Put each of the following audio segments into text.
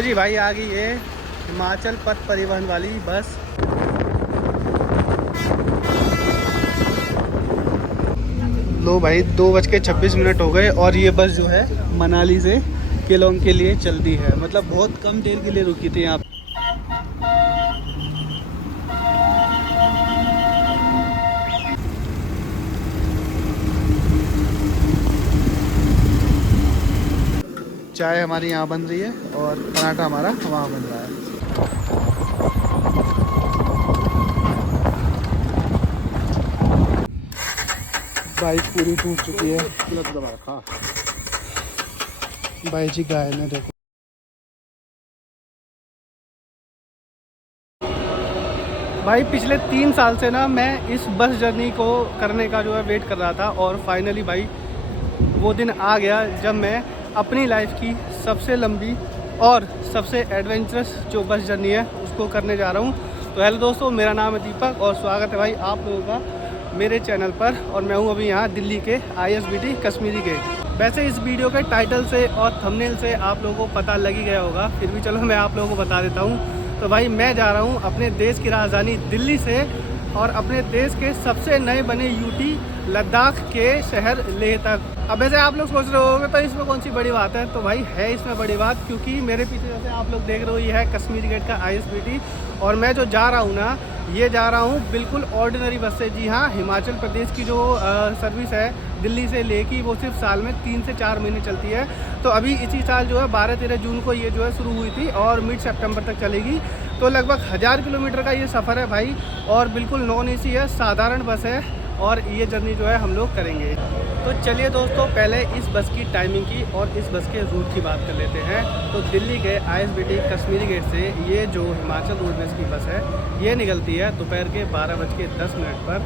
लो जी भाई, आ गई ये हिमाचल पथ परिवहन वाली बस। लो भाई, 2:26 हो गए और ये बस जो है मनाली से केलोंग के लिए चलती है। मतलब बहुत कम देर के लिए रुकी थी यहाँ। चाय हमारी यहाँ बन रही है और पराठा हमारा वहाँ बन रहा है। बाइक पूरी टूट चुकी है। भाई जी गाय ने देखो। भाई पिछले 3 साल से ना मैं इस बस जर्नी को करने का जो है वेट कर रहा था और फाइनली भाई वो दिन आ गया जब मैं अपनी लाइफ की सबसे लंबी और सबसे एडवेंचरस जो बस जर्नी है उसको करने जा रहा हूँ। तो हेलो दोस्तों, मेरा नाम है दीपक और स्वागत है भाई आप लोगों का मेरे चैनल पर। और मैं हूँ अभी यहाँ दिल्ली के ISBT कश्मीरी गेट। वैसे इस वीडियो के टाइटल से और थंबनेल से आप लोगों को पता लग ही गया होगा, फिर भी चलो मैं आप लोगों को बता देता हूँ। तो भाई मैं जा रहा हूँ अपने देश की राजधानी दिल्ली से और अपने देश के सबसे नए बने यूटी लद्दाख के शहर लेह तक। अब वैसे आप लोग सोच रहे होंगे तो इसमें कौन सी बड़ी बात है, तो भाई है इसमें बड़ी बात, क्योंकि मेरे पीछे जैसे आप लोग देख रहे हो ये है कश्मीरी गेट का ISBT और मैं जो जा रहा हूँ ना, ये जा रहा हूँ बिल्कुल ऑर्डिनरी बस से। जी हाँ, हिमाचल प्रदेश की जो सर्विस है दिल्ली से लेह की, वो सिर्फ साल में 3 से 4 महीने चलती है। तो अभी इसी साल जो है 12-13 जून को ये जो है शुरू हुई थी और मिड सितंबर तक चलेगी। तो लगभग 1000 किलोमीटर का ये सफ़र है भाई और बिल्कुल नॉन AC है, साधारण बस है और ये जर्नी जो है हम लोग करेंगे। तो चलिए दोस्तों, पहले इस बस की टाइमिंग की और इस बस के रूट की बात कर लेते हैं। तो दिल्ली के ISBT कश्मीरी गेट से ये जो हिमाचल रोडवेज की बस है ये निकलती है दोपहर के 12:10 पर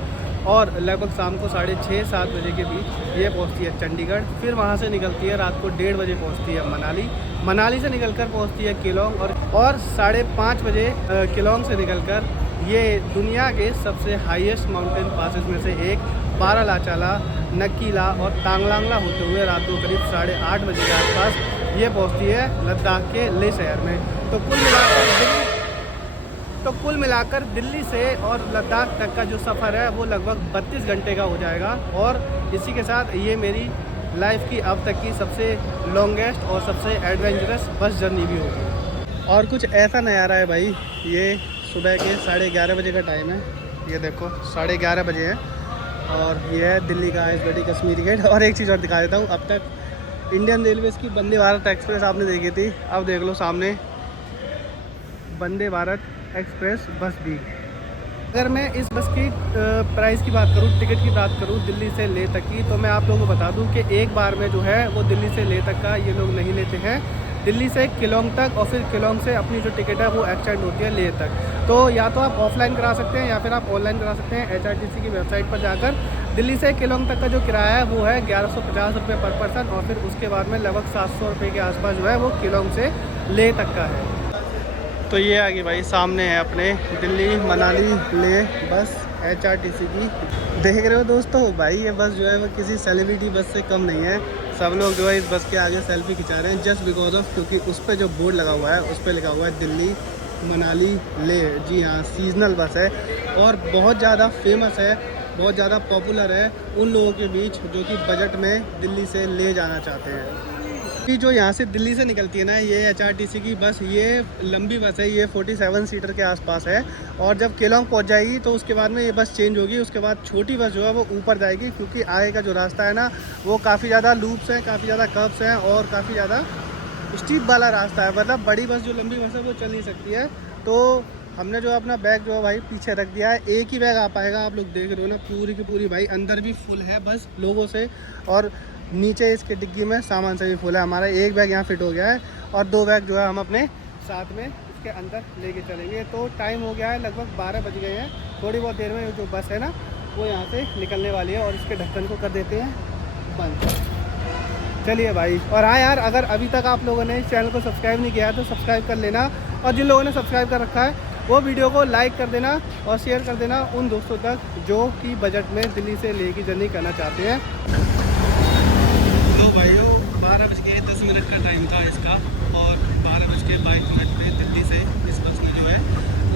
और लगभग शाम को 6:30-7 बजे के बीच ये पहुंचती है चंडीगढ़। फिर वहां से निकलती है रात को 1:30 बजे पहुंचती है मनाली। मनाली से निकलकर पहुंचती है केलोंग और 5:30 बजे केलोंग से निकलकर ये दुनिया के सबसे हाईएस्ट माउंटेन पासेस में से एक बारालाचाला, नकीला और तांगलांगला होते हुए रात को करीब 8:30 बजे के आसपास ये पहुंचती है लद्दाख के लेह शहर में। तो कुल मिलाकर दिल्ली से और लद्दाख तक का जो सफ़र है वो लगभग 32 घंटे का हो जाएगा और इसी के साथ ये मेरी लाइफ की अब तक की सबसे लॉन्गेस्ट और सबसे एडवेंचरस बस जर्नी भी होगी। और कुछ ऐसा नज़ारा है भाई, ये सुबह के 11:30 बजे का टाइम है। ये देखो 11:30 बजे है और ये है दिल्ली का ISBT कश्मीरी गेट। और एक चीज़ और दिखा देता हूँ, अब तक इंडियन रेलवेज़ की वंदे भारत एक्सप्रेस आपने देखी थी, अब देख लो सामने वंदे भारत एक्सप्रेस बस भी। अगर मैं इस बस की प्राइस की बात करूँ, टिकट की बात करूँ दिल्ली से लेह तक की, तो मैं आप लोगों को बता दूं कि एक बार में जो है वो दिल्ली से लेह तक का ये लोग नहीं लेते हैं। दिल्ली से केलोंग तक और फिर केलोंग से अपनी जो टिकट है वो एक्सटेंड होती है लेह तक। तो या तो आप ऑफलाइन करा सकते हैं या फिर आप ऑनलाइन करा सकते हैं। HRTC की वेबसाइट पर जाकर दिल्ली से केलोंग तक का जो किराया है वो है 1150 रुपये पर पर्सन और फिर उसके बाद में लगभग 700 रुपये के आसपास जो है वो केलोंग से लेह तक का है। तो ये आ गई भाई, सामने है अपने दिल्ली मनाली लेह बस HRTC की। देख रहे हो दोस्तों भाई, ये बस जो है वो किसी सेलिब्रिटी बस से कम नहीं है। सब लोग जो है इस बस के आगे सेल्फी खिंचा रहे हैं जस्ट बिकॉज ऑफ, क्योंकि उस पर जो बोर्ड लगा हुआ है उस पर लिखा हुआ है दिल्ली मनाली लेह। जी हाँ, सीजनल बस है और बहुत ज़्यादा फेमस है, बहुत ज़्यादा पॉपुलर है उन लोगों के बीच जो कि बजट में दिल्ली से ले जाना चाहते हैं। कि जो यहाँ से दिल्ली से निकलती है ना ये HRTC की बस, ये लंबी बस है, ये 47 सीटर के आसपास है और जब केलोंग पहुँच जाएगी तो उसके बाद में ये बस चेंज होगी। उसके बाद छोटी बस जो है वो ऊपर जाएगी, क्योंकि आगे का जो रास्ता है ना वो काफ़ी ज़्यादा लूप्स हैं, काफ़ी ज़्यादा कर्व्स हैं और काफ़ी ज़्यादा स्टीप वाला रास्ता है। मतलब बड़ी बस जो लंबी बस है वो चल नहीं सकती है। तो हमने जो अपना बैग जो है भाई पीछे रख दिया है, एक ही बैग आ पाएगा। आप लोग देख रहे हो ना पूरी की पूरी भाई, अंदर भी फुल है बस लोगों से और नीचे इसके डिग्गी में सामान से भी फुल है। हमारा एक बैग यहाँ फिट हो गया है और 2 बैग जो है हम अपने साथ में इसके अंदर लेके चलेंगे। तो टाइम हो गया है, लगभग 12 बज गए हैं। थोड़ी बहुत देर में जो बस है ना वो यहाँ से निकलने वाली है और इसके ढक्कन को कर देते हैं बंद। चलिए भाई, और हाँ यार, अगर अभी तक आप लोगों ने इस चैनल को सब्सक्राइब नहीं किया है तो सब्सक्राइब कर लेना और जिन लोगों ने सब्सक्राइब कर रखा है वो वीडियो को लाइक कर देना और शेयर कर देना उन दोस्तों तक जो कि बजट में दिल्ली से लेह की जर्नी करना चाहते हैं। तो भाइयों 12:10 का टाइम था इसका और 12 5:22 पे दिल्ली से इस बस ने जो है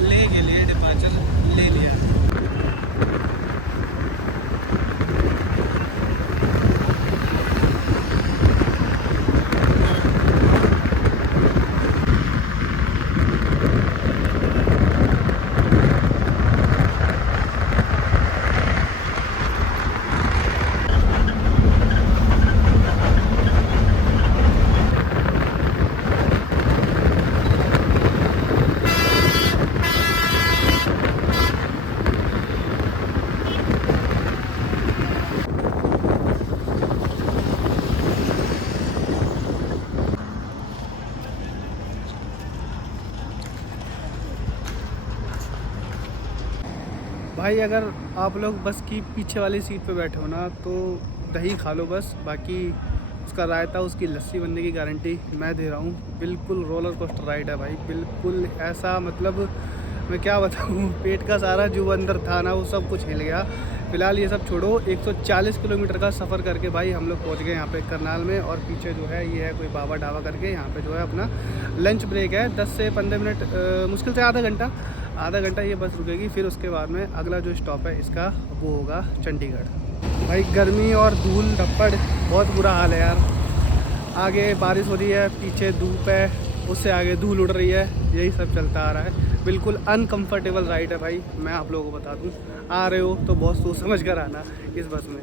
लेह के लिए डिपार्चर ले लिया। भाई अगर आप लोग बस की पीछे वाली सीट पे बैठे हो ना तो दही खा लो बस, बाकी उसका रायता उसकी लस्सी बनने की गारंटी मैं दे रहा हूँ। बिल्कुल रोलर कोस्टर राइड है भाई, बिल्कुल ऐसा, मतलब मैं क्या बताऊँ, पेट का सारा जो अंदर था ना वो सब कुछ हिल गया। फ़िलहाल ये सब छोड़ो, 140 किलोमीटर का सफ़र करके भाई हम लोग पहुँच गए यहाँ पे करनाल में। और पीछे जो है ये है कोई बाबा ढाबा करके, यहाँ पे जो है अपना लंच ब्रेक है 10 से 15 मिनट, मुश्किल से आधा घंटा ये बस रुकेगी। फिर उसके बाद में अगला जो स्टॉप है इसका वो होगा चंडीगढ़। भाई गर्मी और धूल धप्पड़ बहुत बुरा हाल है यार। आगे बारिश हो रही है, पीछे धूप है, उससे आगे धूल उड़ रही है, यही सब चलता आ रहा है। बिल्कुल अनकंफर्टेबल राइड है भाई। मैं आप लोगों को बता दूं, आ रहे हो तो बहुत सोच समझ कर आना इस बस में।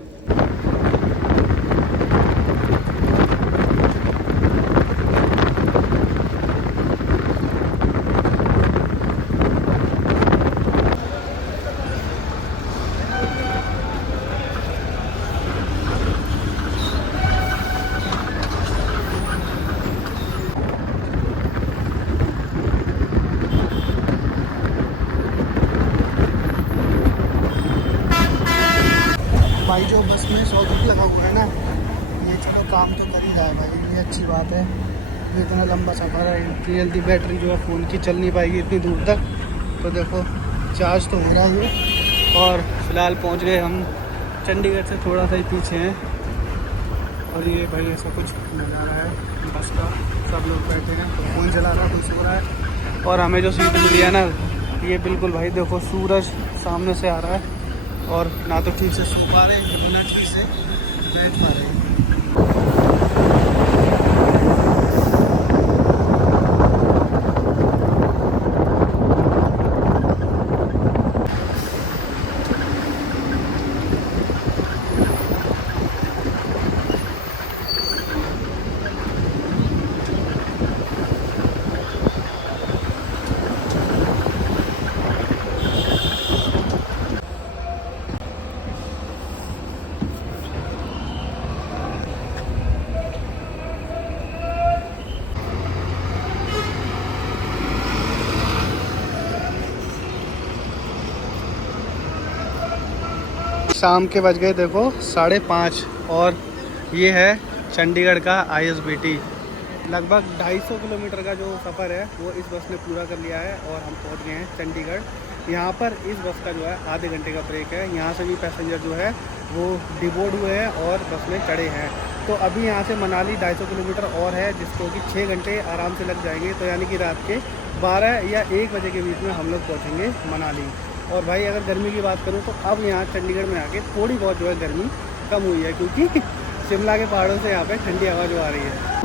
भाई जो बस में 100 रुपये लगा हुआ है ना, ये चलो काम तो कर ही रहा है भाई, ये अच्छी बात है। ये इतना लंबा सफ़र है, इतनी जल्दी बैटरी जो है फ़ोन की चल नहीं पाएगी इतनी दूर तक। तो देखो चार्ज तो हो रहा है ये। और फिलहाल पहुंच गए हम चंडीगढ़ से थोड़ा सा ही पीछे हैं। और ये भाई ऐसा कुछ नज़ारा है बस का, सब लोग बैठे हैं, तो फ़ोन चला रहा है, कुछ हो रहा है। और हमें जो सीट मिली है ना, ये बिल्कुल भाई देखो सूरज सामने से आ रहा है, और ना तो ठीक से सो पा रहे हैं ना ठीक से बैठ पा रहे हैं। शाम के बज गए देखो 5:30, और ये है चंडीगढ़ का ISBT। लगभग 250 किलोमीटर का जो सफ़र है वो इस बस ने पूरा कर लिया है, और हम पहुंच गए हैं चंडीगढ़। यहाँ पर इस बस का जो है आधे घंटे का ब्रेक है। यहाँ से भी पैसेंजर जो है वो डिबोर्ड हुए हैं और बस में चढ़े हैं। तो अभी यहाँ से मनाली 250 किलोमीटर और है, जिसको कि 6 घंटे आराम से लग जाएंगे। तो यानी कि रात के 12 या 1 बजे के बीच में हम लोग पहुँचेंगे मनाली। और भाई अगर गर्मी की बात करूँ तो अब यहाँ चंडीगढ़ में आके थोड़ी बहुत जो है गर्मी कम हुई है, क्योंकि शिमला के पहाड़ों से यहाँ पे ठंडी हवा जो आ रही है।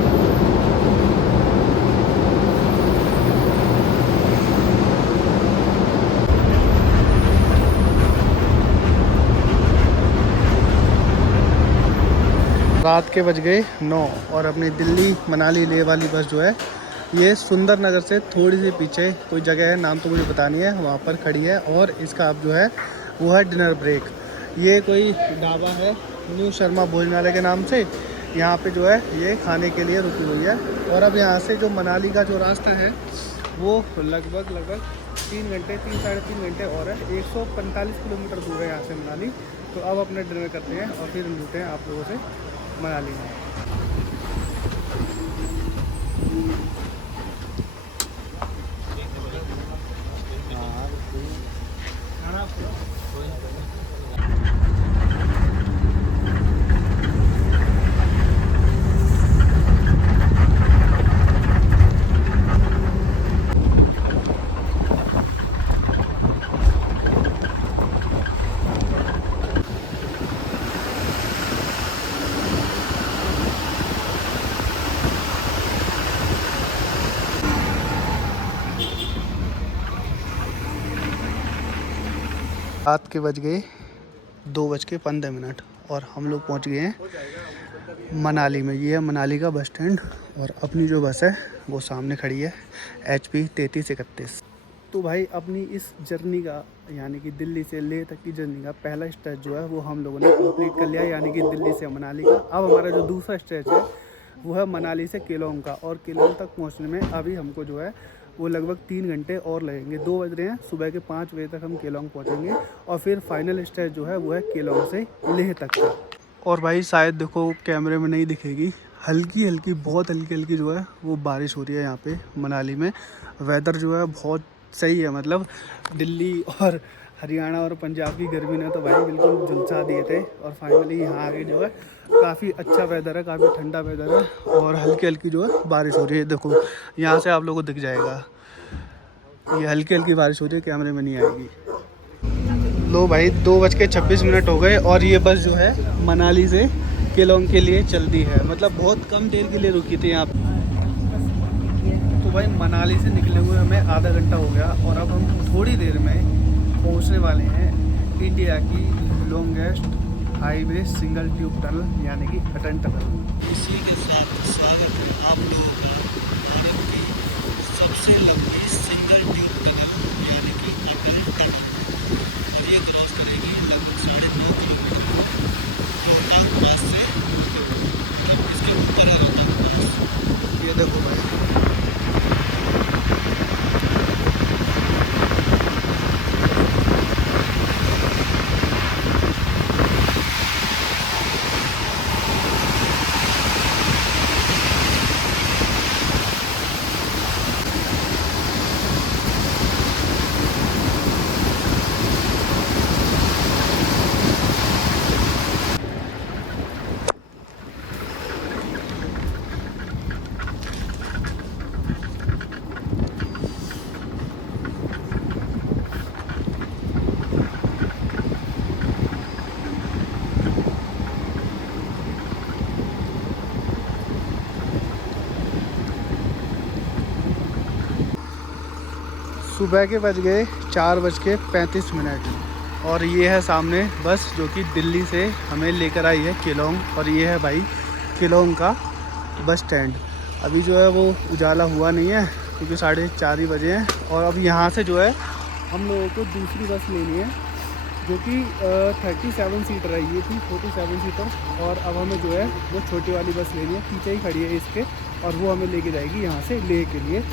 रात के बज गए 9, और अपनी दिल्ली मनाली लेह वाली बस जो है ये सुंदर नगर से थोड़ी सी पीछे कोई जगह है, नाम तो मुझे पता नहीं है, वहाँ पर खड़ी है। और इसका अब जो है वो है डिनर ब्रेक। ये कोई ढाबा है न्यू शर्मा भोजनालय के नाम से, यहाँ पे जो है ये खाने के लिए रुकी हुई है। और अब यहाँ से जो मनाली का जो रास्ता है वो लगभग 3 घंटे 3-3.5 घंटे और है। 145 किलोमीटर दूर है यहाँ से मनाली। तो अब अपना डिनर करते हैं और फिर मिलते हैं आप लोगों से मनाली में। रात के बज गए 2:15 और हम लोग पहुंच गए हैं मनाली में। ये है मनाली का बस स्टैंड और अपनी जो बस है वो सामने खड़ी है HP 3331। तो भाई अपनी इस जर्नी का यानी कि दिल्ली से लेह तक की जर्नी का पहला स्टेज जो है वो हम लोगों ने कंप्लीट कर लिया, यानी कि दिल्ली से मनाली का। अब हमारा जो दूसरा स्टेज है वो है मनाली से केलोंग का, और केलोंग तक पहुंचने में अभी हमको जो है वो लगभग 3 घंटे और लगेंगे। 2 बज रहे हैं, सुबह के 5 बजे तक हम केलोंग पहुंचेंगे और फिर फाइनल स्टेज जो है वो है केलोंग से लेह तक का। और भाई शायद देखो कैमरे में नहीं दिखेगी, हल्की हल्की, बहुत हल्की हल्की जो है वो बारिश हो रही है यहाँ पे मनाली में। वेदर जो है बहुत सही है, मतलब दिल्ली और हरियाणा और पंजाब की गर्मी ने तो भाई बिल्कुल झुलसा दिए थे, और फाइनली यहाँ आके जो है काफ़ी अच्छा वेदर है, काफ़ी ठंडा वेदर है और हल्की हल्की जो है बारिश हो रही है। देखो यहाँ से आप लोगों को दिख जाएगा, ये हल्की हल्की बारिश हो रही है, कैमरे में नहीं आएगी। लो भाई 2:26 हो गए और ये बस जो है मनाली से केलोंग के लिए चलती है, मतलब बहुत कम देर के लिए रुकी थी यहाँ पे। तो भाई मनाली से निकले हुए हमें आधा घंटा हो गया और अब हम थोड़ी देर में पहुँचने वाले हैं इंडिया की longest highway single tube tunnel यानी कि अटल टनल। इसी के साथ स्वागत है आप लोगों का भारत की सबसे लंबी सिंगल ट्यूब टनल यानी कि अटल टनल, और ये क्रॉस करेगी लगभग 9.5 किलोमीटर रोहतांग पास से, मतलब इसके ऊपर है रोहतांग पास। ये देखो भाई, सुबह के बज गए 4:35 और ये है सामने बस जो कि दिल्ली से हमें लेकर आई है केलोंग, और ये है भाई केलोंग का बस स्टैंड। अभी जो है वो उजाला हुआ नहीं है क्योंकि 4:30 ही बजे हैं, और अब यहाँ से जो है हम लोगों को दूसरी बस लेनी है जो कि 37 सीटर है, ये थी 47 सीटर, और अब हमें जो है वो छोटी वाली बस लेनी है, पीछे ही खड़ी है इसके, और वो हमें लेके जाएगी यहाँ से लेह के लिए।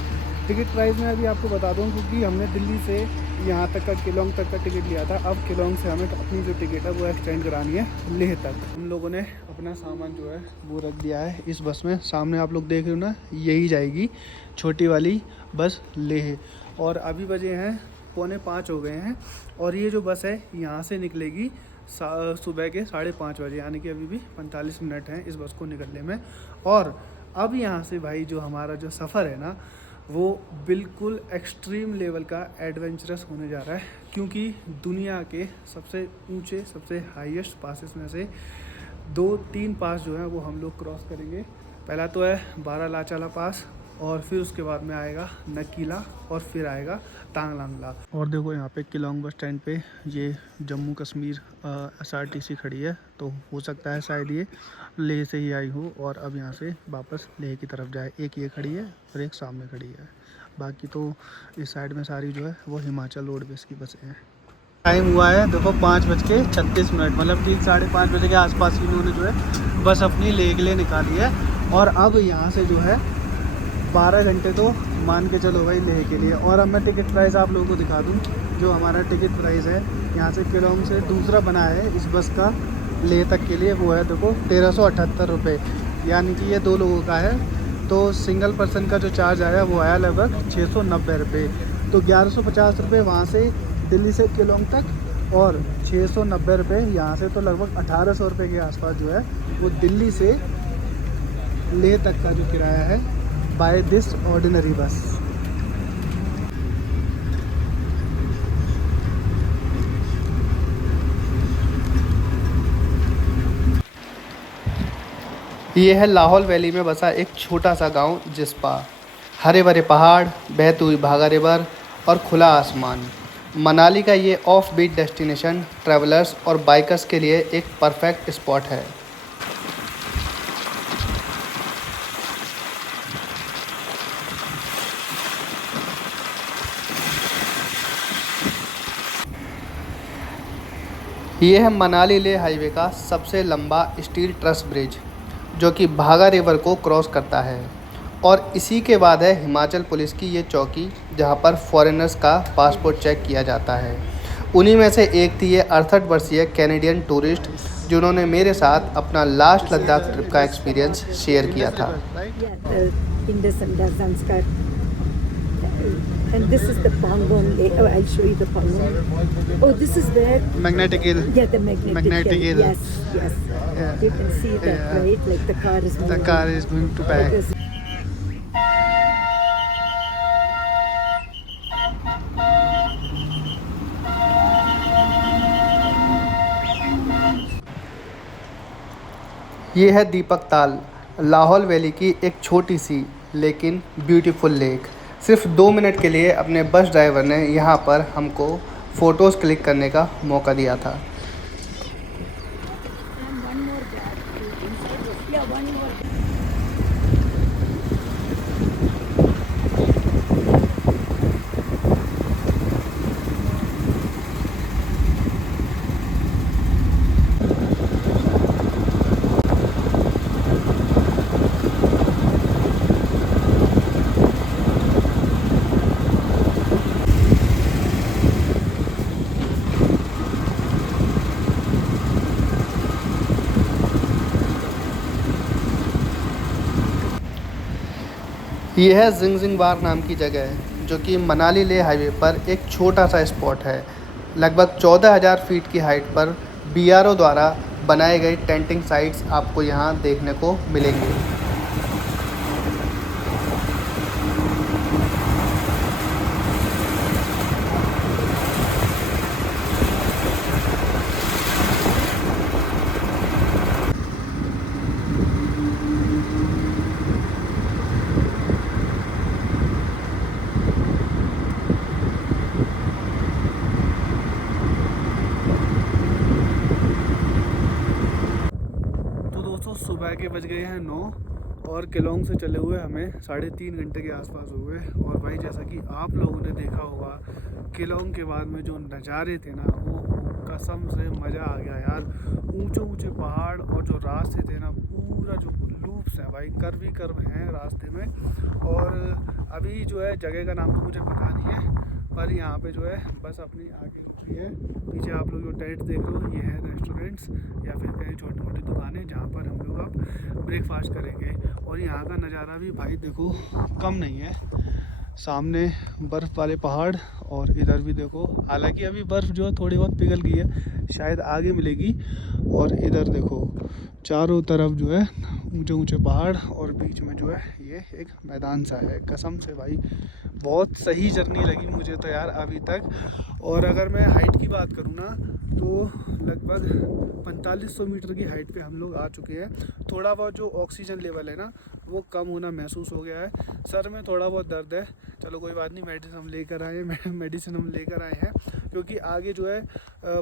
टिकट प्राइस मैं अभी आपको बता दूं क्योंकि हमने दिल्ली से यहाँ तक का केलोंग तक का टिकट लिया था, अब केलोंग से हमें अपनी जो टिकट है वो एक्सटेंड करानी है लेह तक। हम लोगों ने अपना सामान जो है वो रख दिया है इस बस में, सामने आप लोग देख रहे हो ना, यही जाएगी छोटी वाली बस लेह। और अभी बजे हैं 4:45 हो गए हैं, और ये जो बस है यहाँ से निकलेगी सुबह के 5:30 बजे, यानी कि अभी भी 45 मिनट हैं इस बस को निकलने में। और अब यहाँ से भाई जो हमारा जो सफ़र है ना वो बिल्कुल एक्सट्रीम लेवल का एडवेंचरस होने जा रहा है, क्योंकि दुनिया के सबसे ऊंचे, सबसे हाईएस्ट पासेस में से 2-3 पास जो हैं वो हम लोग क्रॉस करेंगे। पहला तो है बारालाचाला पास, और फिर उसके बाद में आएगा नकीला, और फिर आएगा तांगलांगला। और देखो यहाँ पे केलोंग बस स्टैंड पे ये जम्मू कश्मीर SRTC खड़ी है, तो हो सकता है शायद ये लेह से ही आई हो और अब यहाँ से वापस लेह की तरफ जाए। एक ये खड़ी है और एक सामने खड़ी है, बाकी तो इस साइड में सारी जो है वो हिमाचल रोडवेज की बसें हैं। टाइम हुआ है देखो 5:36, मतलब ठीक 5:30 बजे के आसपास इन्होंने जो है बस अपनी लेह के लिए निकाली है, और अब यहाँ से जो है 12 घंटे तो मान के चलो भाई लेह के लिए। और अब मैं टिकट प्राइस आप लोगों को दिखा दूँ, जो हमारा टिकट प्राइस है यहाँ से केलोंग से दूसरा बना है इस बस का लेह तक के लिए, वो है देखो 1378 रुपये, यानी कि ये 2 लोगों का है। तो सिंगल पर्सन का जो चार्ज आया वो आया लगभग 690 रुपये, तो 1150 रुपये वहाँ से दिल्ली से केलोंग तक, और 690 रुपये यहाँ से, तो लगभग 1800 रुपये के आसपास जो है वो दिल्ली से लेह तक का जो किराया है बाय दिस ऑर्डिनरी बस। ये है लाहौल वैली में बसा एक छोटा सा गांव जिस्पा। हरे भरे पहाड़, बहती हुई भागा रिवर और खुला आसमान। मनाली का ये ऑफ बीट डेस्टिनेशन ट्रैवलर्स और बाइकर्स के लिए एक परफेक्ट स्पॉट है। ये है मनाली लेह हाईवे का सबसे लंबा स्टील ट्रस ब्रिज, जो कि भागा रिवर को क्रॉस करता है। और इसी के बाद है हिमाचल पुलिस की ये चौकी, जहाँ पर फॉरेनर्स का पासपोर्ट चेक किया जाता है। उन्हीं में से एक थी ये 68 वर्षीय कैनेडियन टूरिस्ट, जिन्होंने मेरे साथ अपना लास्ट लद्दाख ट्रिप का एक्सपीरियंस शेयर किया था। And this is the Pangong Lake. Oh, I'll show you the Pangong. Oh, this is where magnetic hill. yeah, the magnetic hill. Yes, yes. Yeah. You can see that, Yeah. right? Like the car is moving. The car is going to back. Because ये है दीपक ताल, Lahaul valley की एक छोटी सी लेकिन beautiful lake. सिर्फ 2 minute के लिए अपने बस ड्राइवर ने यहाँ पर हमको फ़ोटोज़ क्लिक करने का मौका दिया था। and one more black inside this. Yeah, one more. ये है जिंगजिंगवार नाम की जगह है, जो कि मनाली लेह हाईवे पर एक छोटा सा स्पॉट है। लगभग 14,000 फीट की हाइट पर BRO द्वारा बनाए गए टेंटिंग साइट्स आपको यहाँ देखने को मिलेंगे। सुबह के बज गए हैं 9 और केलोंग से चले हुए हमें 3.5 घंटे के आसपास हुए। और भाई जैसा कि आप लोगों ने देखा होगा, केलोंग के बाद में जो नज़ारे थे ना, वो कसम से मज़ा आ गया यार। ऊंचे ऊंचे पहाड़ और जो रास्ते थे ना, पूरा जो लूप्स हैं भाई, कर्व ही कर्व हैं रास्ते में। और अभी जो है जगह का नाम तो मुझे पता नहीं है, पर यहाँ पे जो है बस अपनी आगे रुकी है। पीछे आप लोग जो टेंट देख रहे हो, ये है रेस्टोरेंट्स या फिर कहीं छोटी मोटी दुकानें, जहाँ पर हम लोग अब ब्रेकफास्ट करेंगे। और यहाँ का नज़ारा भी भाई देखो कम नहीं है। सामने बर्फ़ वाले पहाड़ और इधर भी देखो, हालांकि अभी बर्फ़ जो है थोड़ी बहुत पिघल गई है, शायद आगे मिलेगी। और इधर देखो चारों तरफ जो है ऊंचे ऊंचे पहाड़ और बीच में जो है ये एक मैदान सा है। कसम से भाई बहुत सही जर्नी लगी मुझे तो यार अभी तक। और अगर मैं हाइट की बात करूँ ना, तो लगभग 4500 मीटर की हाइट पे हम लोग आ चुके हैं। थोड़ा बहुत जो ऑक्सीजन लेवल है ना, वो कम होना महसूस हो गया है। सर में थोड़ा बहुत दर्द है, चलो कोई बात नहीं, मेडिसिन हम लेकर आए हैं। क्योंकि आगे जो है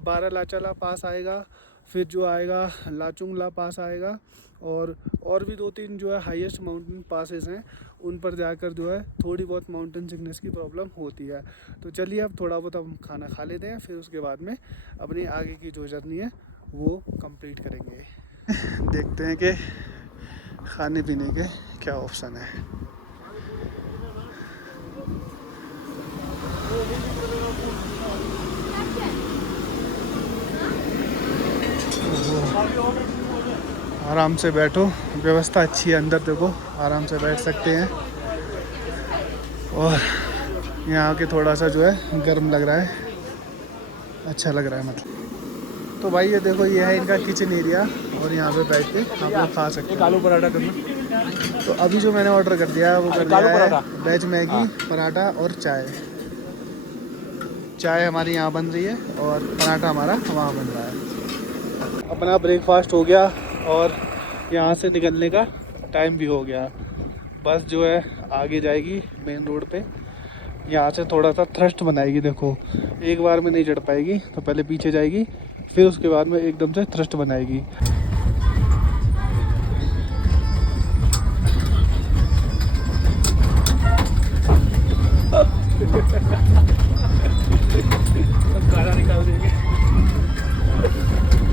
बारालाचाला पास आएगा, फिर जो आएगा लाचुंगला पास आएगा, और भी 2-3 जो है हाईएस्ट माउंटेन पासेस हैं, उन पर जाकर जो है थोड़ी बहुत माउंटेन सिकनेस की प्रॉब्लम होती है। तो चलिए अब थोड़ा बहुत हम खाना खा लेते हैं, फिर उसके बाद में अपनी आगे की जो जर्नी है वो कंप्लीट करेंगे। देखते हैं कि खाने पीने के क्या ऑप्शन है। आराम से बैठो, व्यवस्था अच्छी है अंदर, देखो आराम से बैठ सकते हैं। और यहाँ के थोड़ा सा जो है गर्म लग रहा है, अच्छा लग रहा है मतलब। तो भाई ये देखो, ये है इनका किचन एरिया और यहाँ पे बैठ के आप लोग खा सकते हैं। आलू पराठा करना। तो अभी जो मैंने ऑर्डर कर दिया है वो कर दिया है वेज मैगी, पराठा और चाय। चाय हमारी यहाँ बन रही है और पराठा हमारा वहाँ बन रहा है। अपना ब्रेकफास्ट हो गया और यहाँ से निकलने का टाइम भी हो गया। बस जो है आगे जाएगी मेन रोड पे। यहाँ से थोड़ा सा थ्रस्ट बनाएगी। देखो एक बार में नहीं चढ़ पाएगी, तो पहले पीछे जाएगी, फिर उसके बाद में एकदम से थ्रस्ट बनाएगी। गाना निकाल देंगे,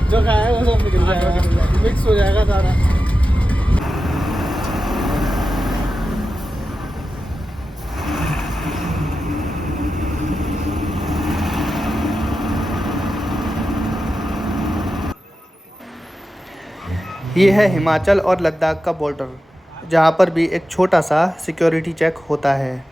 जो खाया है वो सब निकल जाएगा, मिक्स हो जाएगा सारा। ये है हिमाचल और लद्दाख का बॉर्डर, जहाँ पर भी एक छोटा सा सिक्योरिटी चेक होता है।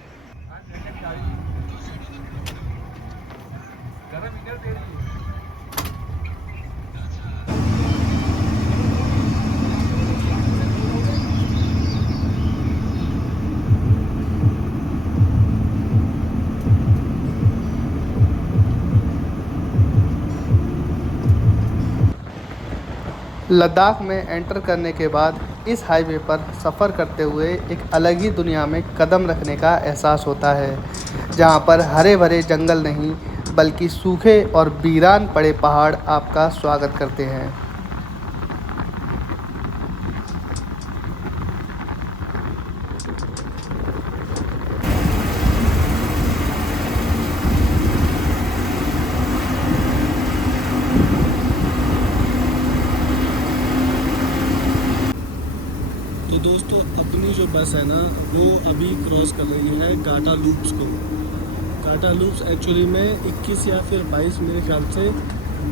लद्दाख में एंटर करने के बाद इस हाईवे पर सफ़र करते हुए एक अलग ही दुनिया में कदम रखने का एहसास होता है, जहाँ पर हरे भरे जंगल नहीं बल्कि सूखे और वीरान पड़े पहाड़ आपका स्वागत करते हैं। तो दोस्तों अपनी जो बस है ना वो अभी क्रॉस कर रही है काटा लूप्स को। काटा लूप्स एक्चुअली में 21 या फिर 22 मेरे ख्याल से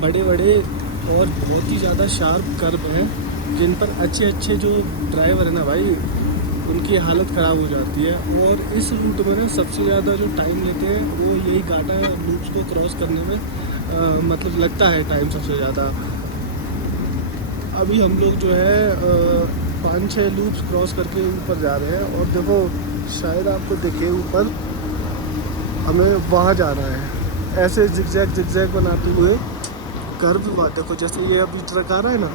बड़े बड़े और बहुत ही ज़्यादा शार्प कर्व हैं, जिन पर अच्छे अच्छे जो ड्राइवर है ना भाई उनकी हालत ख़राब हो जाती है। और इस रूट में ना सबसे ज़्यादा जो टाइम लेते हैं वो यही काटा लूप्स को क्रॉस करने में मतलब लगता है टाइम सबसे ज़्यादा। अभी हम लोग जो है 5-6 लूप्स क्रॉस करके ऊपर जा रहे हैं, और देखो शायद आपको दिखे ऊपर हमें वहाँ जाना है। ऐसे जिगजैग बनाते हुए कर्व देखो, जैसे ये अभी ट्रक आ रहा है ना,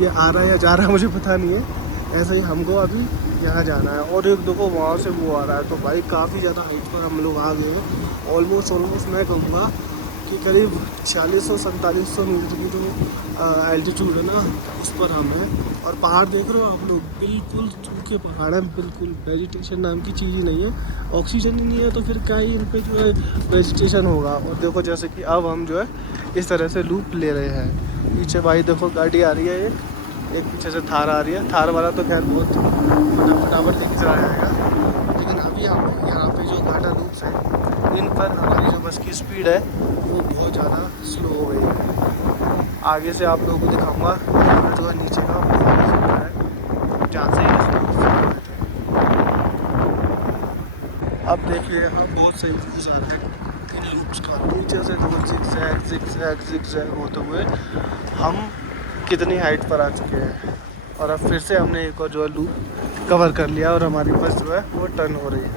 ये आ रहा है या जा रहा है मुझे पता नहीं है, ऐसे ही हमको अभी यहाँ जाना है। और एक देखो वहाँ से वो आ रहा है, तो भाई काफ़ी ज़्यादा हाइट पर हम लोग आ गए हैं। ऑलमोस्ट मैं कहूँगा कि करीब 4600-4700 मीटर की जो एल्टीट्यूड है ना उस पर हम हैं। और पहाड़ देख रहे हो आप लोग, बिल्कुल सूखे पहाड़ हैं, बिल्कुल वेजिटेशन नाम की चीज़ ही नहीं है। ऑक्सीजन ही नहीं है तो फिर क्या ही इन पे जो है वेजिटेशन होगा। और देखो जैसे कि अब हम जो है इस तरह से लूप ले रहे हैं। पीछे भाई देखो गाड़ी आ रही है, एक पीछे से थार आ रही है। थार वाला तो खैर बहुत फटाफट लेके चला जाएगा, लेकिन अभी हम यहाँ पे जो काटा लूप्स हैं इन पर हमारी जो बस की स्पीड है वो बहुत ज़्यादा स्लो हो गई है। आगे से आप लोगों को दिखाऊंगा जो है नीचे का है, जहाँ से अब देखिए यहाँ बहुत सही व्यूज़ आ रहे हैं इन लूप्स का। नीचे से देखो जिगजैग होते हुए हम कितनी हाइट पर आ चुके हैं, और अब फिर से हमने एक और जो है लूप कवर कर लिया और हमारी बस जो है वो टर्न हो रही है।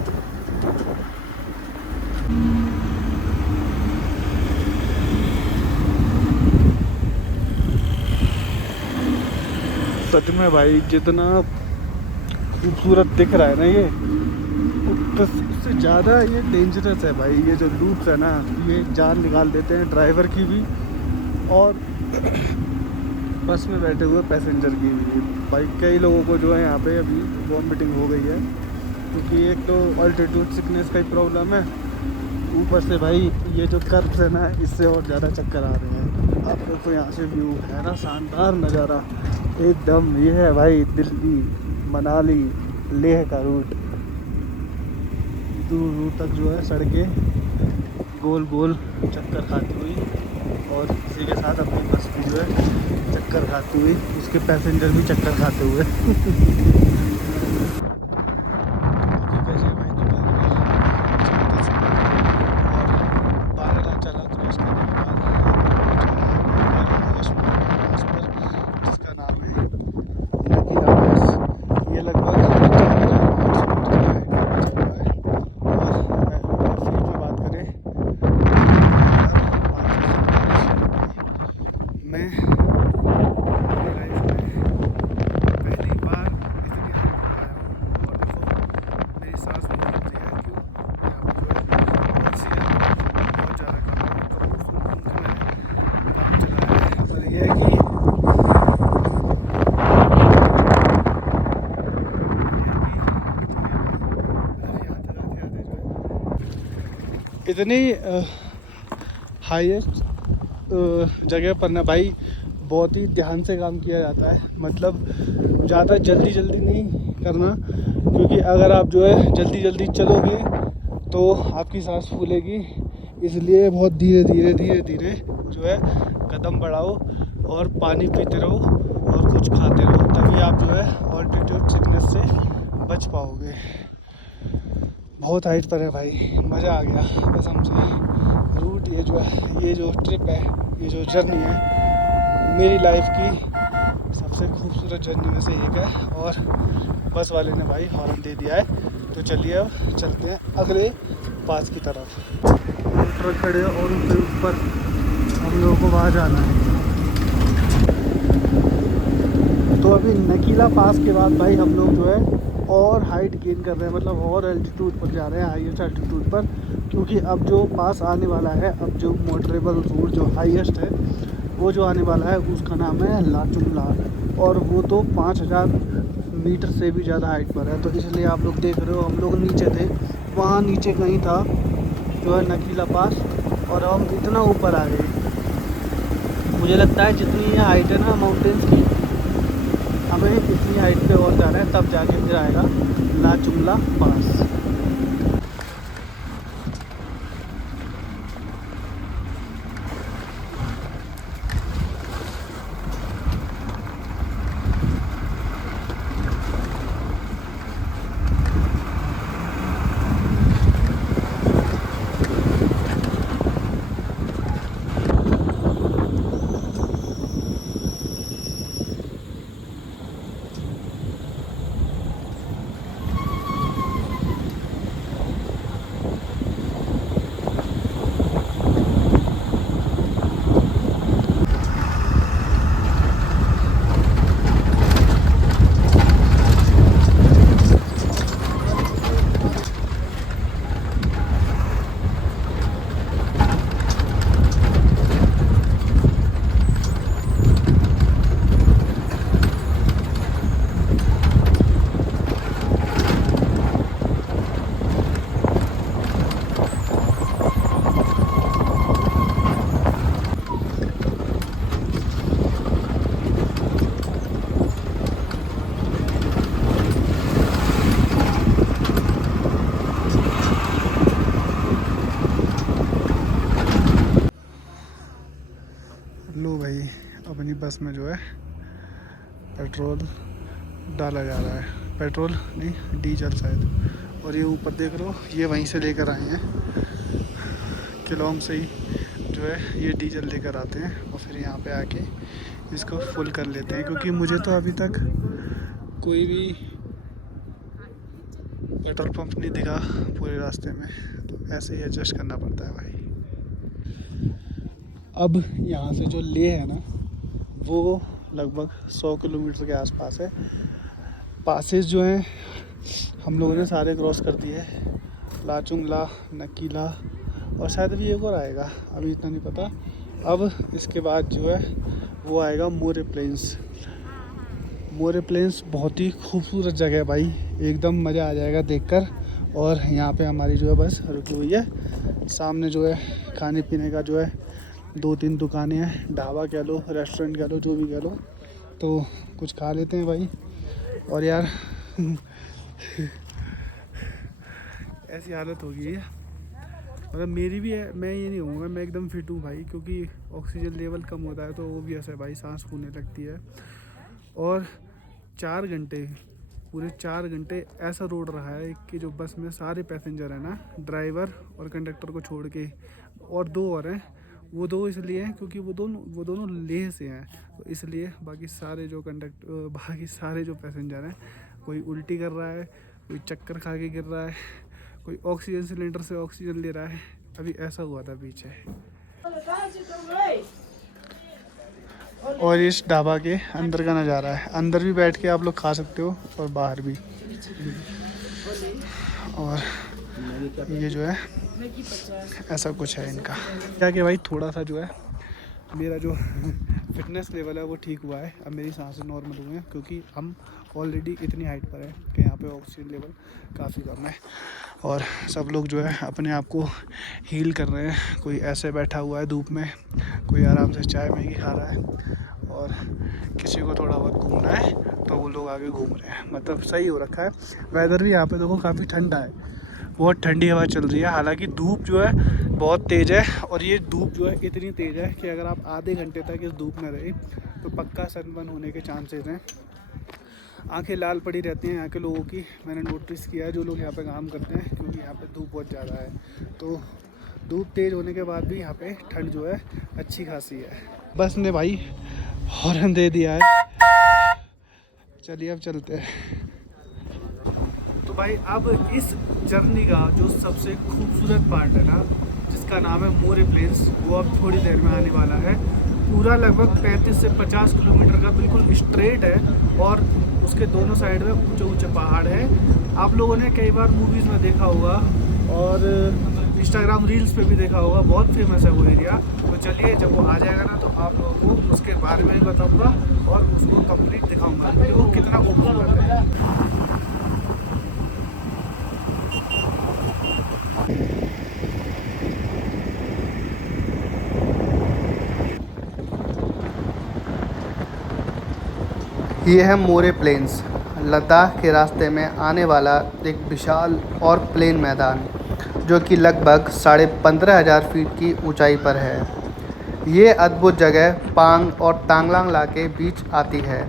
सच में भाई जितना खूबसूरत दिख रहा है ना ये, उससे ज़्यादा ये डेंजरस है भाई। ये जो लूप्स है ना ये जान निकाल देते हैं ड्राइवर की भी और बस में बैठे हुए पैसेंजर की भी। भाई कई लोगों को जो है यहाँ पे अभी वॉमिटिंग हो गई है, क्योंकि एक तो ऑल्टीट्यूड सिकनेस का ही प्रॉब्लम है, ऊपर से भाई ये जो कर्व्स है ना इससे और ज़्यादा चक्कर आ रहे हैं। अब देखो यहाँ से व्यू है ना शानदार नज़ारा एकदम। ये है भाई दिल्ली मनाली लेह का रूट। दूर दूर तक जो है सड़कें गोल गोल चक्कर खाती हुई, और इसी के साथ अपनी बस भी जो है चक्कर खाती हुई, उसके पैसेंजर भी चक्कर खाते हुए। मैं अपनी लाइफ में पहली बार इतनी इतनी हाईएस्ट जगह पर ना भाई बहुत ही ध्यान से काम किया जाता है। मतलब ज़्यादा जल्दी जल्दी नहीं करना, क्योंकि अगर आप जो है जल्दी जल्दी चलोगे तो आपकी सांस फूलेगी। इसलिए बहुत धीरे धीरे धीरे धीरे जो है कदम बढ़ाओ और पानी पीते रहो और कुछ खाते रहो, तभी आप जो है ऑल्टीट्यूड सिकनेस से बच पाओगे। बहुत हाइट पर है भाई, मज़ा आ गया कसम से। रूट ये जो है, ये जो ट्रिप है, ये जो जर्नी है मेरी लाइफ की सबसे खूबसूरत जर्नी में से एक है। और बस वाले ने भाई हॉर्न दे दिया है, तो चलिए अब चलते हैं अगले पास की तरफ। ट्रक खड़े और उनके ऊपर हम लोगों को वहाँ जाना है। तो अभी नकीला पास के बाद भाई हम लोग जो है और हाइट गेन कर रहे हैं, मतलब और एल्टीट्यूड पर जा रहे हैं, हाईएस्ट एल्टीट्यूड पर। क्योंकि अब जो पास आने वाला है, अब जो मोटरेबल रूट जो हाईएस्ट है वो जो आने वाला है उसका नाम है लाचुंगला, और वो तो 5000 मीटर से भी ज़्यादा हाइट पर है। तो इसलिए आप लोग देख रहे हो हम लोग नीचे थे, वहाँ नीचे कहीं था जो है नकीला पास, और हम इतना ऊपर आ गए। मुझे लगता है जितनी ये हाइट है ना माउंटेन्स की, हमें इतनी हाइट पे और जाना है, तब जाके फिर आएगा लाचुंगला पास। लो भाई, अपनी बस में जो है पेट्रोल डाला जा रहा है, पेट्रोल नहीं डीजल शायद। और ये ऊपर देख रहे हो, ये वहीं से लेकर आए हैं, किलोंग से ही जो है ये डीजल लेकर आते हैं और फिर यहाँ पे आके इसको फुल कर लेते हैं। क्योंकि मुझे तो अभी तक कोई भी पेट्रोल पंप नहीं दिखा पूरे रास्ते में, तो ऐसे ही एडजस्ट करना पड़ता है भाई। अब यहाँ से जो ले है ना, वो लगभग 100 किलोमीटर के आसपास है। पासेस जो हैं हम लोगों ने सारे क्रॉस कर दिए, लाचुंगला, नकीला, और शायद अभी एक और आएगा, अभी इतना नहीं पता। अब इसके बाद जो है वो आएगा मोरे प्लेन्स। मोरे प्लेन्स बहुत ही खूबसूरत जगह है भाई, एकदम मज़ा आ जाएगा देखकर। और यहाँ पे हमारी जो है बस रुकी हुई है। सामने जो है खाने पीने का जो है 2-3 दुकानें हैं, ढाबा कह लो, रेस्टोरेंट कह लो, जो भी कह लो, तो कुछ खा लेते हैं भाई। और यार ऐसी हालत हो गई है, मतलब मेरी भी है, मैं ये नहीं होऊंगा, मैं एकदम फिट हूँ भाई। क्योंकि ऑक्सीजन लेवल कम होता है तो ओबियस है भाई, सांस फूलने लगती है। और 4 घंटे, पूरे 4 घंटे ऐसा रोड रहा है कि जो बस में सारे पैसेंजर हैं ना, ड्राइवर और कंडक्टर को छोड़ के, और 2 और हैं, वो 2 इसलिए हैं क्योंकि वो दोनों लेह से हैं, तो इसलिए बाकी सारे जो पैसेंजर हैं, कोई उल्टी कर रहा है, कोई चक्कर खा के गिर रहा है, कोई ऑक्सीजन सिलेंडर से ऑक्सीजन ले रहा है। अभी ऐसा हुआ था पीछे। और इस ढाबा के अंदर का नज़ारा है, अंदर भी बैठ के आप लोग खा सकते हो और बाहर भी। और ये जो है ऐसा कुछ है इनका। क्या कि भाई थोड़ा सा जो है मेरा जो फिटनेस लेवल है वो ठीक हुआ है, अब मेरी सांसें नॉर्मल हुए हैं, क्योंकि हम ऑलरेडी इतनी हाइट पर है कि यहाँ यहाँ पे ऑक्सीजन लेवल काफ़ी कम है और सब लोग जो है अपने आप को हील कर रहे हैं। कोई ऐसे बैठा हुआ है धूप में, कोई आराम से चाय मैगी खा रहा है और किसी को थोड़ा बहुत घूमना है तो वो लोग आगे घूम रहे हैं। मतलब सही हो रखा है। वेदर भी यहाँ पे देखो काफ़ी ठंडा है, बहुत ठंडी हवा चल रही है। हालांकि धूप जो है बहुत तेज़ है और ये धूप जो है इतनी तेज़ है कि अगर आप आधे घंटे तक इस धूप में रहे तो पक्का सनबर्न होने के चांसेस हैं। आंखें लाल पड़ी रहती हैं यहाँ के लोगों की, मैंने नोटिस किया है, जो लोग यहाँ पे काम करते हैं, क्योंकि यहाँ पे धूप बहुत ज़्यादा है। तो धूप तेज़ होने के बाद भी यहाँ पे ठंड जो है अच्छी खासी है। बस ने भाई हॉर्न दे दिया है, चलिए अब चलते हैं। तो भाई अब इस जर्नी का जो सबसे खूबसूरत पार्ट है ना, जिसका नाम है मोरे प्लेन्स, वो अब थोड़ी देर में आने वाला है। पूरा लगभग 35 से 50 किलोमीटर का बिल्कुल स्ट्रेट है और उसके दोनों साइड में ऊंचे ऊंचे पहाड़ हैं। आप लोगों ने कई बार मूवीज़ में देखा होगा और इंस्टाग्राम रील्स पे भी देखा होगा, बहुत फेमस है वो एरिया। तो चलिए जब वो आ जाएगा ना तो आप लोगों को उसके बारे में भी बताऊँगा और उसको कंप्लीट दिखाऊँगा कि वो कितना खूबसूरत है। ये है मोरे प्लेन्स, लद्दाख के रास्ते में आने वाला एक विशाल और प्लेन मैदान, जो कि लगभग 15,500 फीट की ऊंचाई पर है। ये अद्भुत जगह पांग और तांगलांग ला के बीच आती है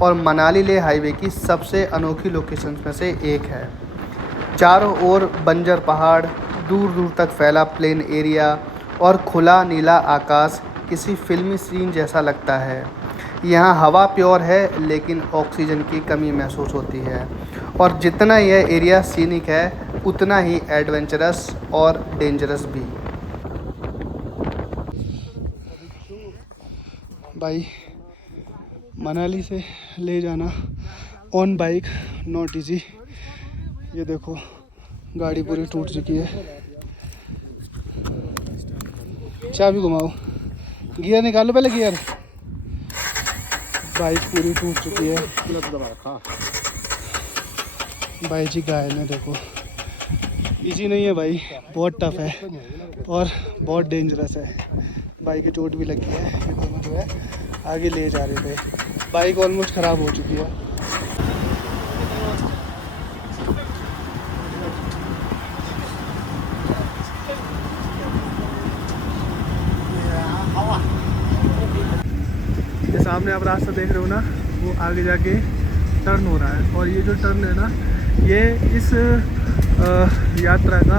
और मनाली लेह हाईवे की सबसे अनोखी लोकेशंस में से एक है। चारों ओर बंजर पहाड़, दूर दूर तक फैला प्लेन एरिया और खुला नीला आकाश किसी फिल्मी सीन जैसा लगता है। यहाँ हवा प्योर है लेकिन ऑक्सीजन की कमी महसूस होती है और जितना यह एरिया सीनिक है उतना ही एडवेंचरस और डेंजरस भी। भाई मनाली से ले जाना ऑन बाइक नॉट इजी। ये देखो गाड़ी पूरी टूट चुकी है, चाबी घुमाओ, गियर निकालो पहले, गियर। बाइक पूरी टूट चुकी है भाई जी। गाय ने देखो, इजी नहीं है भाई, बहुत टफ है और बहुत डेंजरस है। बाइक की चोट भी लगी है। ये दोनों जो है आगे ले जा रहे थे, बाइक ऑलमोस्ट ख़राब हो चुकी है। ये सामने आप रास्ता देख रहे हो ना, वो आगे जाके टर्न हो रहा है और ये जो टर्न है ना, ये इस यात्रा का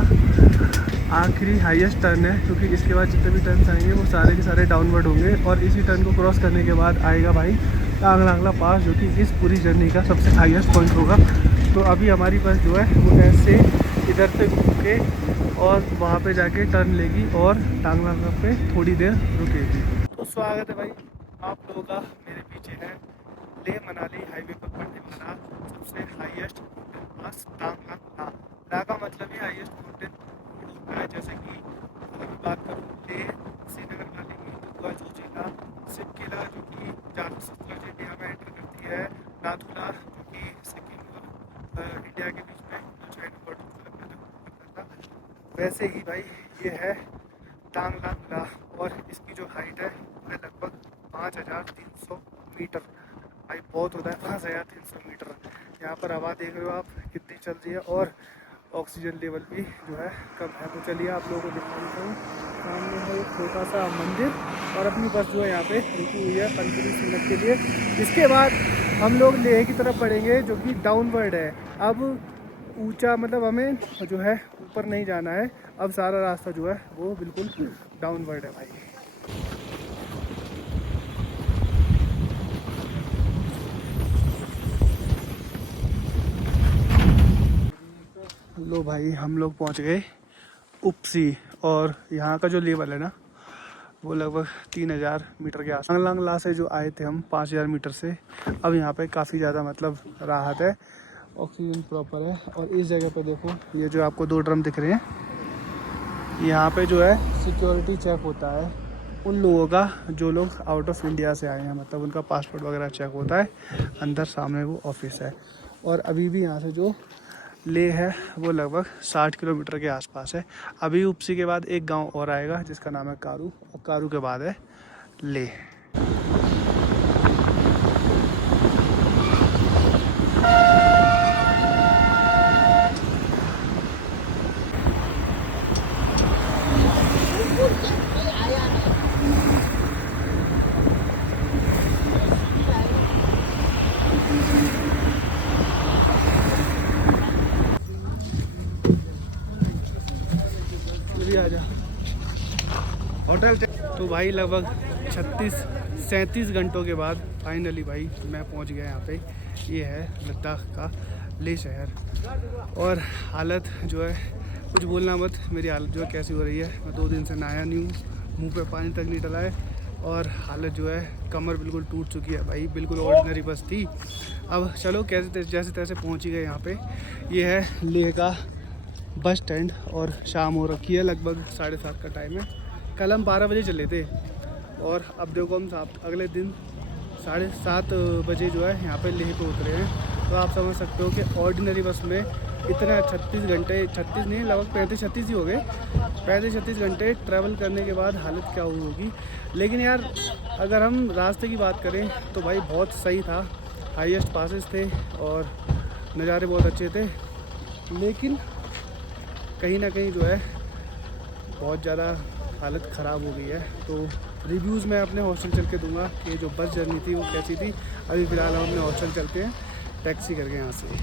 आखिरी हाईएस्ट टर्न है, क्योंकि इसके बाद जितने भी टर्न्स आएंगे वो सारे के सारे डाउनवर्ड होंगे और इसी टर्न को क्रॉस करने के बाद आएगा भाई तांगलांगला पास, जो कि इस पूरी जर्नी का सबसे हाईएस्ट पॉइंट होगा। तो अभी हमारी बस जो है वो ऐसे इधर से घूम के और वहाँ पे जाके टर्न लेगी और तांगलांगला पे थोड़ी देर रुकेगी। तो स्वागत है भाई आप लोगों का मेरे पीछे है लेह मनाली हाईवे पर पड़ने वाला सबसे हाईएस्ट माउंटेन पास तांगलांगला। ला का मतलब ही हाईएस्ट माउंटेन होता है। जैसे कि अगर मैं बात करूँ लेह श्रीनगर वाली की, तो जोजिला, सिपकिला जो कि सतलज इंडिया में एंटर करती है, नाथुला जो कि सिक्किम और इंडिया के बीच में चाइना बॉर्डर को लगता था, वैसे ही भाई ये है तांगलांगला और इसकी जो हाइट है वह लगभग 5,300 मीटर। भाई बहुत होता है 5,300 मीटर। यहाँ पर हवा देख रहे हो आप कितनी चल रही है और ऑक्सीजन लेवल भी जो है कम है। तो चलिए आप लोगों को दिखा देता हूँ। सामने है एक छोटा सा मंदिर और अपनी बस जो है यहाँ पे रुकी हुई है 15 मिनट के लिए। इसके बाद हम लोग लेह की तरफ बढ़ेंगे, जो कि डाउनवर्ड है। अब ऊंचा मतलब हमें जो है ऊपर नहीं जाना है, अब सारा रास्ता जो है वो बिल्कुल डाउनवर्ड है भाई। लो भाई हम लोग पहुंच गए उपसी और यहाँ का जो लेवल है ना वो लगभग 3,000 मीटर के आसपास। तांगलांगला से जो आए थे हम 5,000 मीटर से, अब यहाँ पे काफ़ी ज़्यादा मतलब राहत है, ऑक्सीजन प्रॉपर है। और इस जगह पे देखो ये जो आपको 2 ड्रम दिख रहे हैं, यहाँ पे जो है सिक्योरिटी चेक होता है उन लोगों का जो लोग आउट ऑफ इंडिया से आए हैं, मतलब उनका पासपोर्ट वगैरह चेक होता है। अंदर सामने वो ऑफिस है और अभी भी यहाँ से जो ले है वो लगभग 60 किलोमीटर के आसपास है। अभी उपसी के बाद एक गांव और आएगा जिसका नाम है कारू, और कारू के बाद है ले। आजा होटल। तो भाई लगभग 36-37 घंटों के बाद फाइनली भाई मैं पहुंच गया यहाँ पे। ये है लद्दाख का ले शहर। और हालत जो है कुछ बोलना मत, मेरी हालत जो है कैसी हो रही है। मैं 2 दिन से नहाया नहीं हूँ, मुंह पे पानी तक नहीं डला है, और हालत जो है कमर बिल्कुल टूट चुकी है भाई। बिल्कुल ऑर्डिनरी बस थी। अब चलो कैसे जैसे तैसे पहुँच ही गए यहाँ पे। ये है लेह का बस स्टैंड और शाम हो रखी है, लगभग 7:30 का टाइम है। कल हम 12 बजे चले थे और अब देखो हम अगले दिन 7:30 बजे जो है यहाँ पे लेह पे उतरे हैं। तो आप समझ सकते हो कि ऑर्डिनरी बस में इतना 36 घंटे, 36 नहीं लगभग 35-36 ही हो गए, 35-36 घंटे ट्रैवल करने के बाद हालत क्या हुई होगी। लेकिन यार अगर हम रास्ते की बात करें तो भाई बहुत सही था, हाईएस्ट पासेस थे और नज़ारे बहुत अच्छे थे। लेकिन कहीं ना कहीं जो है बहुत ज़्यादा हालत ख़राब हो गई है। तो रिव्यूज़ मैं अपने हॉस्टल चल के दूंगा कि जो बस जर्नी थी वो कैसी थी। अभी फ़िलहाल हम अपने हॉस्टल चलते हैं टैक्सी करके यहाँ से।